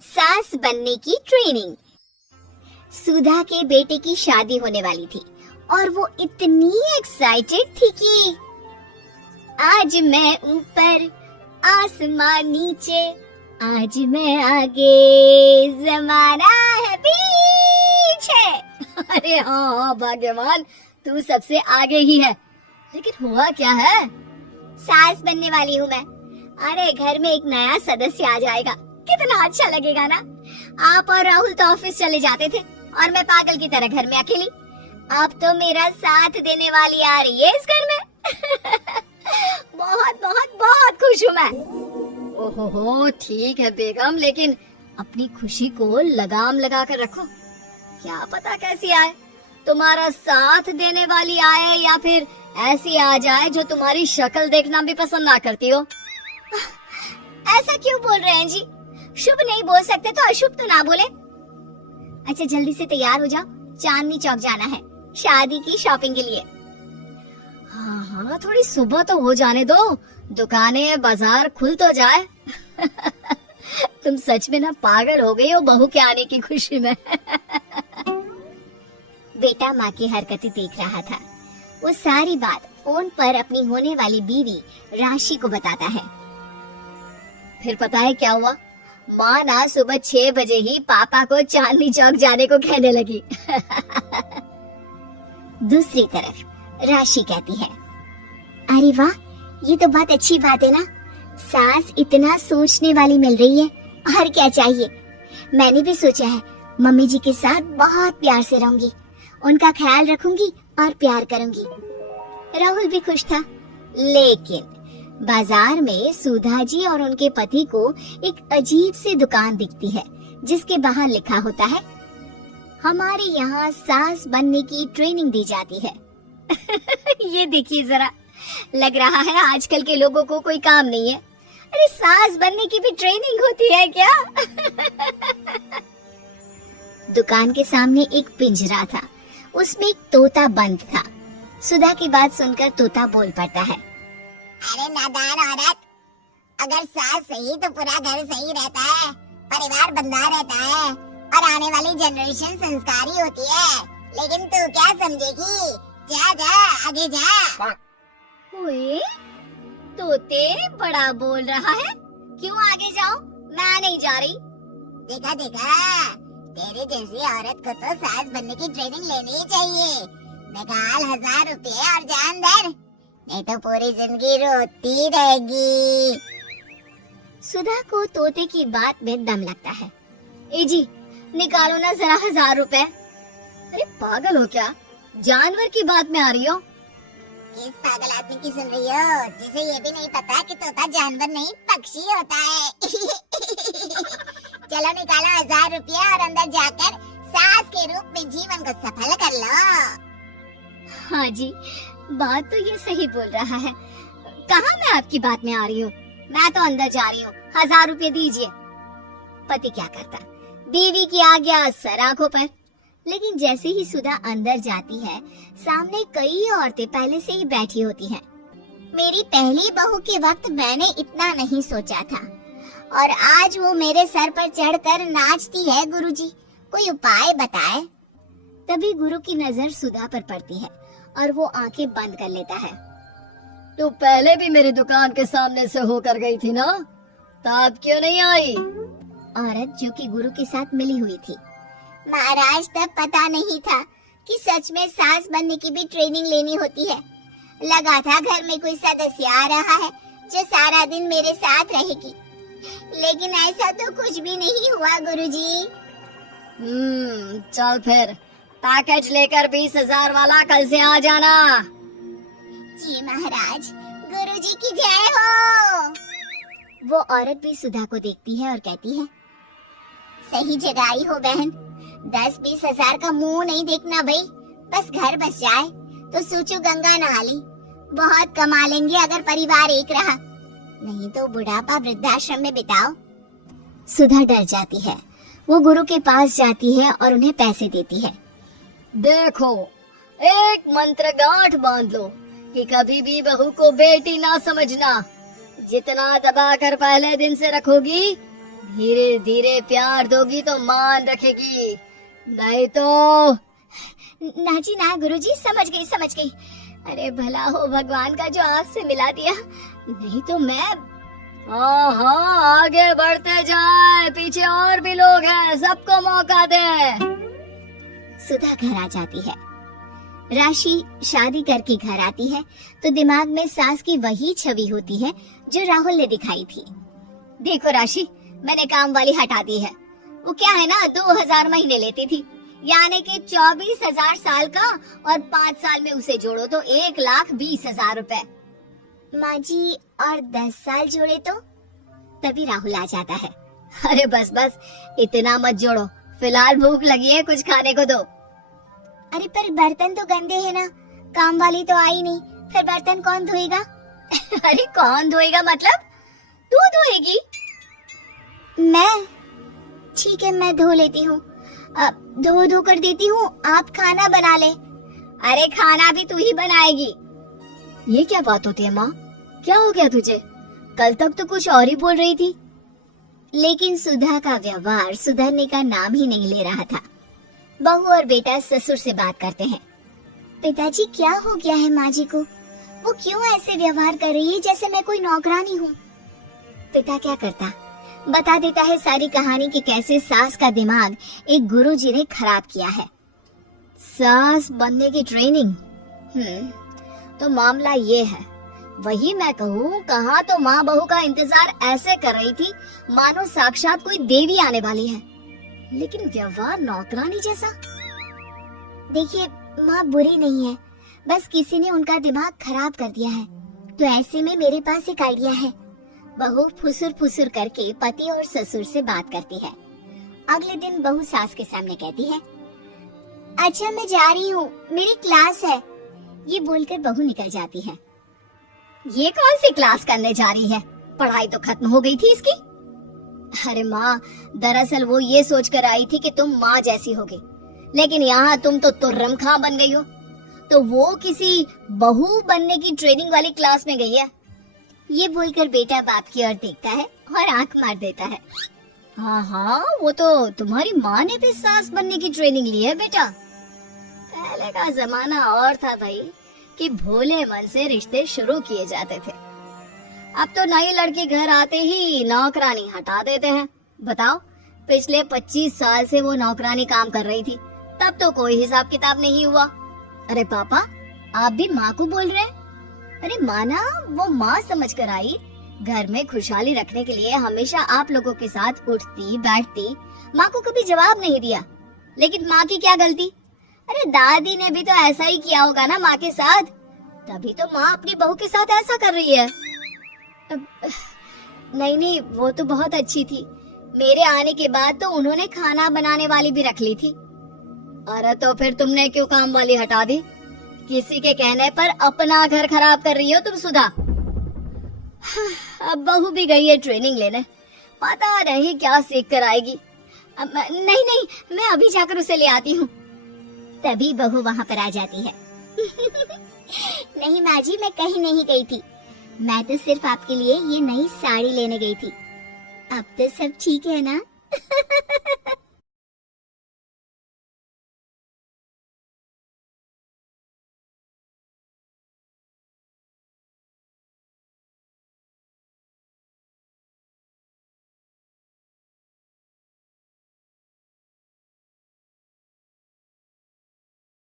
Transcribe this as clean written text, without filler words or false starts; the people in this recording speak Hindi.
सास बनने की ट्रेनिंग। सुधा के बेटे की शादी होने वाली थी और वो इतनी एक्साइटेड थी कि आज मैं ऊपर आसमान नीचे, आज मैं आगे जमाना है पीछे। अरे हाँ भाग्यवान, तू सबसे आगे ही है। लेकिन हुआ क्या है? सास बनने वाली हूँ मैं। अरे घर में एक नया सदस्य आ जाएगा, कितना अच्छा लगेगा ना। आप और राहुल तो ऑफिस चले जाते थे और मैं पागल की तरह घर में अकेली। अब तो मेरा साथ देने वाली आ रही है इस घर में। बहुत बहुत बहुत खुश हूँ मैं। ओहो ठीक है बेगम, लेकिन अपनी खुशी को लगाम लगा कर रखो। क्या पता कैसी आए, तुम्हारा साथ देने वाली आए या फिर ऐसी आ जाए जो तुम्हारी शक्ल देखना भी पसंद ना करती हो। ऐसा क्यों बोल रहे हैं जी? शुभ नहीं बोल सकते तो अशुभ तो ना बोले। अच्छा जल्दी से तैयार हो जाओ, चांदनी चौक जाना है शादी की शॉपिंग के लिए। हाँ हाँ, थोड़ी सुबह तो हो जाने दो, दुकानें बाजार खुल तो जाए। तुम सच में ना पागल हो गई हो बहू के आने की खुशी में। बेटा माँ की हरकतें देख रहा था। वो सारी बात फोन पर अपनी होने वाली बीवी राशि को बताता है। फिर पता है क्या हुआ? माँ ना सुबह 6 बजे ही पापा को चांदनी चौक जाने को कहने लगी। दूसरी तरफ राशि कहती है, अरे वाह, ये तो बहुत अच्छी बात है ना। सास इतना सोचने वाली मिल रही है, और क्या चाहिए। मैंने भी सोचा है मम्मी जी के साथ बहुत प्यार से रहूंगी, उनका ख्याल रखूंगी और प्यार करूंगी। राहुल भी खुश था। लेकिन बाजार में सुधा जी और उनके पति को एक अजीब सी दुकान दिखती है जिसके बाहर लिखा होता है, हमारे यहाँ सास बनने की ट्रेनिंग दी जाती है। ये देखिए जरा, लग रहा है आजकल के लोगों को कोई काम नहीं है। अरे सास बनने की भी ट्रेनिंग होती है क्या? दुकान के सामने एक पिंजरा था, उसमें एक तोता बंद था। सुधा की बात सुनकर तोता बोल पड़ता है, अरे नादान औरत, अगर सास सही तो पूरा घर सही रहता है, परिवार बंधा रहता है और आने वाली जनरेशन संस्कारी होती है। लेकिन तू क्या समझेगी? जा जा आगे जा। ओए, तोते बड़ा बोल रहा है, क्यों आगे जाओ? मैं नहीं जा रही। देखा देखा, तेरे जैसी औरत को तो सास बनने की ट्रेनिंग लेनी ही चाहिए। निकाल 1000 रुपए और जान दर, नहीं तो पूरी जिंदगी रोती रहेगी। सुधा को तोते की बात में दम लगता है। ए जी, निकालो ना जरा 1000 रुपए। अरे पागल हो क्या? जानवर की बात में आ रही हो? किस पागल आदमी की सुन रही हो, जिसे ये भी नहीं पता कि तोता जानवर नहीं पक्षी होता है। चलो निकालो 1000 रुपया और अंदर जाकर सास के रूप में जीवन को सफल कर लो। हाँ जी, बात तो ये सही बोल रहा है। कहाँ मैं आपकी बात में आ रही हूँ? मैं तो अंदर जा रही हूँ, 1000 रुपए दीजिए। पति क्या करता, बीवी की आज्ञा सर आंखों पर। लेकिन जैसे ही सुधा अंदर जाती है, सामने कई औरतें पहले से ही बैठी होती हैं। मेरी पहली बहू के वक्त मैंने इतना नहीं सोचा था, और आज वो मेरे सर पर चढ़कर नाचती है। गुरुजी, कोई उपाय बताए। तभी गुरु की नजर सुधा पर पड़ती है और वो आंखें बंद कर लेता है। तू पहले भी मेरी दुकान के सामने से होकर गई थी ना, तब क्यों नहीं आई? औरत जो कि गुरु के साथ मिली हुई थी। महाराज, तब पता नहीं था कि सच में सास बनने की भी ट्रेनिंग लेनी होती है। लगा था घर में कोई सदस्य आ रहा है जो सारा दिन मेरे साथ रहेगी, लेकिन ऐसा तो कुछ भी नहीं हुआ गुरुजी। चल फिर पैकेज लेकर 20,000 वाला कल से आ जाना। जी महाराज, गुरुजी की जय हो। वो औरत भी सुधा को देखती है और कहती है, सही जगह आई हो बहन। 10-20 हजार का मुंह नहीं देखना भाई, बस घर बस जाए तो सोचो गंगा नहा ली। बहुत कमा लेंगे अगर परिवार एक रहा, नहीं तो बुढ़ापा वृद्धाश्रम में बिताओ। सुधा डर जाती है। वो गुरु के पास जाती है और उन्हें पैसे देती है। देखो, एक मंत्र गांठ बांध लो कि कभी भी बहू को बेटी ना समझना। जितना दबा कर पहले दिन से रखोगी, धीरे धीरे प्यार दोगी तो मान रखेगी, नहीं तो। ना जी ना गुरुजी, समझ गई। अरे भला हो भगवान का जो आपसे मिला दिया, नहीं तो मैं। हाँ, आगे बढ़ते जाए, पीछे और भी लोग हैं, सबको मौका दे। सुधा घर आ जाती है। राशि शादी करके घर आती है तो दिमाग में सास की वही छवि होती है जो राहुल ने दिखाई थी। देखो राशि, मैंने काम वाली हटा दी है। वो क्या है ना, 2000 महीने लेती थी, यानी कि 24,000 साल का, और 5 साल में उसे जोड़ो तो 1,20,000 रुपए। माँ जी, और 10 साल जोड़े तो? तभी राहुल आ जाता है। अरे बस इतना मत जोड़ो, फिलहाल भूख लगी है, कुछ खाने को दो। अरे पर बर्तन तो गंदे हैं ना, काम वाली तो आई नहीं, फिर बर्तन कौन धोएगा? अरे कौन धोएगा मतलब? तू धोएगी? मैं? ठीक है, मैं धो लेती हूँ, धो कर देती हूँ, आप खाना बना ले। अरे खाना भी तू ही बनाएगी। ये क्या बात होती है माँ, क्या हो गया तुझे? कल तक तो कुछ और ही बोल रही थी। लेकिन सुधा का व्यवहार सुधरने का नाम ही नहीं ले रहा था। बहू और बेटा ससुर से बात करते हैं। पिताजी, क्या हो गया है माँ जी को? वो क्यों ऐसे व्यवहार कर रही है जैसे मैं कोई नौकरानी हूँ? पिता क्या करता, बता देता है सारी कहानी कि कैसे सास का दिमाग एक गुरुजी ने खराब किया है। सास बनने की ट्रेनिंग? तो मामला ये है, वही मैं कहूँ, कहाँ तो माँ बहू का इंतजार ऐसे कर रही थी मानो साक्षात कोई देवी आने वाली है, लेकिन व्यवहार नौकरानी जैसा। देखिए माँ बुरी नहीं है, बस किसी ने उनका दिमाग खराब कर दिया है। तो ऐसे में मेरे पास एक आइडिया है। बहू फुसुर करके पति और ससुर से बात करती है। अगले दिन बहू सास के सामने कहती है, अच्छा मैं जा रही हूँ, मेरी क्लास है। ये बोलकर बहू निकल जाती है। ये कौन सी क्लास करने जा रही है? पढ़ाई तो खत्म हो गई थी इसकी। अरे माँ, दरअसल वो ये सोच कर आई थी कि तुम माँ जैसी होगी, लेकिन यहाँ तुम तो तुर्रम खां बन गई हो। तो वो किसी बहू बनने की ट्रेनिंग वाली क्लास में गई है। ये बोलकर बेटा बाप की ओर देखता है और आंख मार देता है। हाँ, वो तो तुम्हारी माँ ने भी सास बनने की ट्रेनिंग ली है बेटा। पहले का जमाना और था भाई, कि भोले मन से रिश्ते शुरू किए जाते थे। अब तो नई लड़की घर आते ही नौकरानी हटा देते हैं। बताओ, पिछले 25 साल से वो नौकरानी काम कर रही थी, तब तो कोई हिसाब किताब नहीं हुआ। अरे पापा, आप भी माँ को बोल रहे हैं? अरे माना, वो माँ समझ कर आई, घर में खुशहाली रखने के लिए हमेशा आप लोगों के साथ उठती बैठती, माँ को कभी जवाब नहीं दिया। लेकिन माँ की क्या गलती? अरे दादी ने भी तो ऐसा ही किया होगा ना माँ के साथ, तभी तो माँ अपनी बहू के साथ ऐसा कर रही है। नहीं, वो तो बहुत अच्छी थी। मेरे आने के बाद तो उन्होंने खाना बनाने वाली भी रख ली थी। अरे तो फिर तुमने क्यों काम वाली हटा दी? किसी के कहने पर अपना घर खराब कर रही हो तुम सुधा। अब बहू भी गई है ट्रेनिंग लेने, पता नहीं क्या सीख कर आएगी। नहीं, मैं अभी जाकर उसे ले आती हूँ। तभी बहू वहाँ पर आ जाती है। नहीं माँ जी, मैं कहीं नहीं गई थी, मैं तो सिर्फ आपके लिए ये नई साड़ी लेने गई थी। अब तो सब ठीक है ना?